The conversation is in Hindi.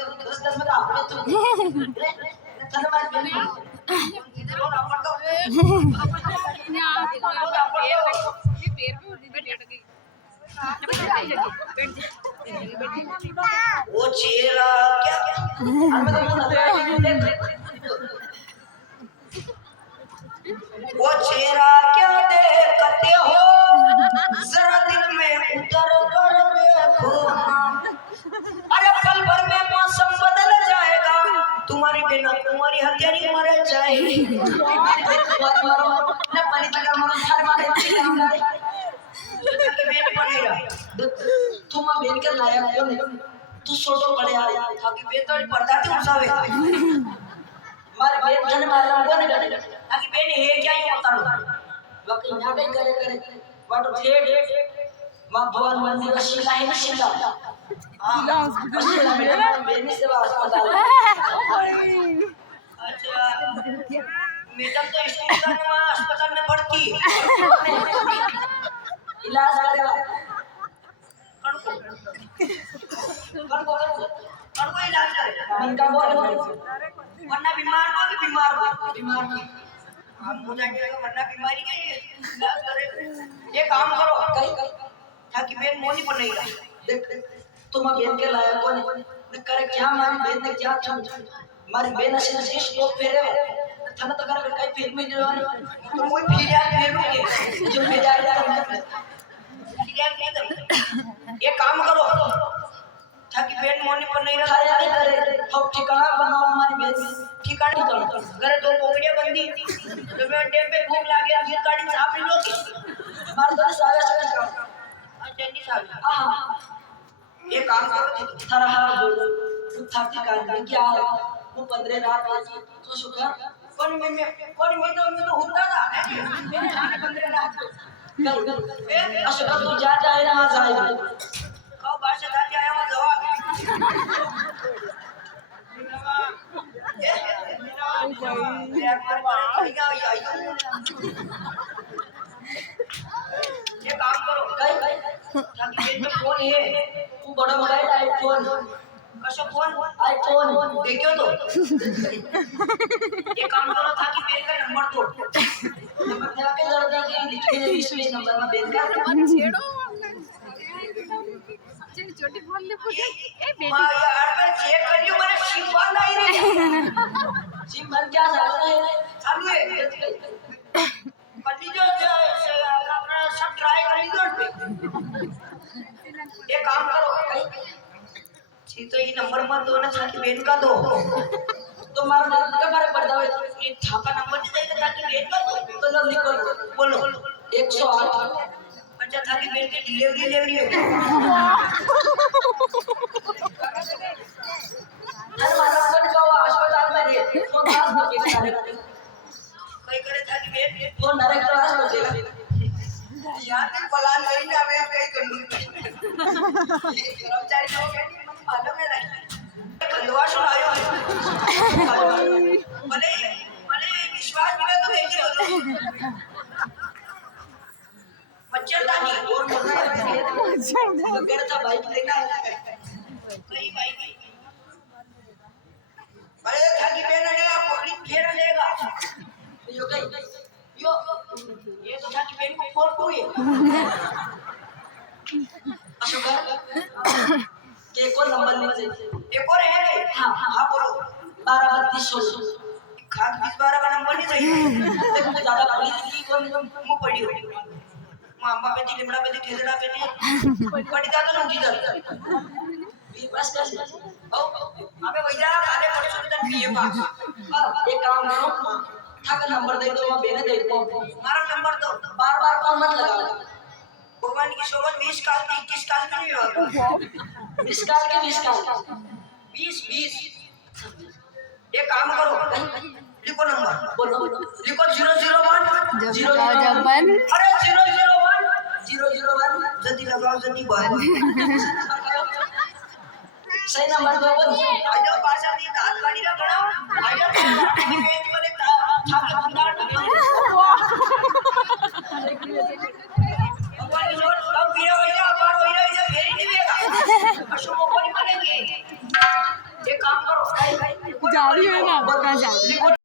10 में आपने तो चल मार बेन इधर और अपन तो वो चेहरा क्या वो चेहरा क्या देखते हो जरा दिल में उतर कर देखो अरे पल भर में मौसम बदल जाएगा तुम्हारी बेना तुम्हारी हत्यारी मर जाएगी ना पानी लगा मरो हर मारे के बेन बनेगा तुम बेन के लायक हो तू सोटो पड़े आ ताकि बेन तो पर्दा ते उसावे मारे बेन जन मारला कोने करे ताकि बेन हे क्या ही बताड़ो बाकी ना कहीं करे करे वाटो ठेड मां भगवान मंदिर शिला है शिला हां शिला में बेन सेवा अस्पताल अच्छा मैडम तो इस अस्पताल में भर्ती इलाज करेगा कौन इलाज करे मन का बोल वरना बीमार हम हो जाएंगे वरना बीमारी के इलाज करे ये काम करो कहीं ताकि बेन मोनी पर नहीं रहे देख तुम बेन के लायक कौन करे क्या हमारी बेन ने क्या हमारी बेन से तो फेरे थाना तो कर कई फिल्म में जो तो कोई फिरिया फेरोगे जो फिरिया ये काम करो ताकि बेन मोनी पर नहीं रहा यार करे अब ठिकाना बनाओ हमारी बेन ठिकाने चलो करे दो पोकड़ियां बंदी तो मैं डेम पे भूख लागे ये गाड़ी साफ नहीं लोगी मार दो सावे सावे काम जल्दी साहब हां ये काम करो थारा हां बोलो था ठिकाना क्या वो 15 रात बाजी तो शुक्र कौन में तो होता था 15 रात अशोक तू जा जाए ना जाए कब भाषा जाते आया वहां जवाब ये काम करो कहीं ताकि बेन में फोन है तू बड़ा मोबाइल आईफोन कसो फोन आईफोन देखियो तो ये काम करो ताकि बेन का नंबर दो नंबर दे के जरा दे लिख के 20 नंबर में बेन का छेड़ो छोटी फोन ले ए बेटी मां यार मैं चेक कर लियो मैंने सिम बंद आई रे सिम बंद क्या चालू है कल्ली जो अपना सब ट्राई कर लीजिए ये काम करो जी तो ये नंबर मत दो ना ताकि बेन का दो तो मार का मारे पर्दा ये छापा नंबर नहीं देगा ताकि बेन का दो तो लो लिखो बोलो 108 अच्छा ताकि बेन की डिलीवरी हो हर मानव का अस्पताल में है तो खास होके कोई करे ताकि बेन वो नरक क्लास हो जाएगा यार ने प्लान नहीं ना मैं कहीं कर लूं कर्मचारी लोग हैं मालूम है नहीं बंदवा सुनायो भले विश्वास मिले तो देख लो मच्छरदानी और मच्छरदानी बाइक लेना है कई बाइक अरे थाकी बेन ने आप पकड़ी फेर लेगा यो कई यो ये तो थाकी बेन को फोटो है अशोक के को नंबर लीजिए एक और है हां बोलो 1232 खाद 2012 का नंबर नहीं चाहिए देखो ज्यादा पड़ी थी कौन मुंह पड़ी हो मामा पे दी लिमड़ा पे दी खेलड़ा पे दी पड़ी ज्यादा लूंगी इधर ये बस कर अबे भैया काले पड़े सुविधा पीए पास एक काम करो था का नंबर दे दो मैं बेने दे दो हमारा नंबर दो बार-बार कॉल मत लगाओ भगवान की शोभन 20 साल की 21 साल की नहीं होगा 20 साल के 20 20 ये काम करो लिखो नंबर बोलो लिखो 001 अरे 001 जल्दी लगाओ जल्दी बंद सही नंबर दो आजो भाषा दी दांत गाड़ी ना बनाओ आजो पेज वाले था के भंडार भगवान रोड सब वीरा भैया अपार भैया ये फेरी नहीं देगा अशोक को नहीं बनेगी ये जा रही है ना, कहाँ जा रही है?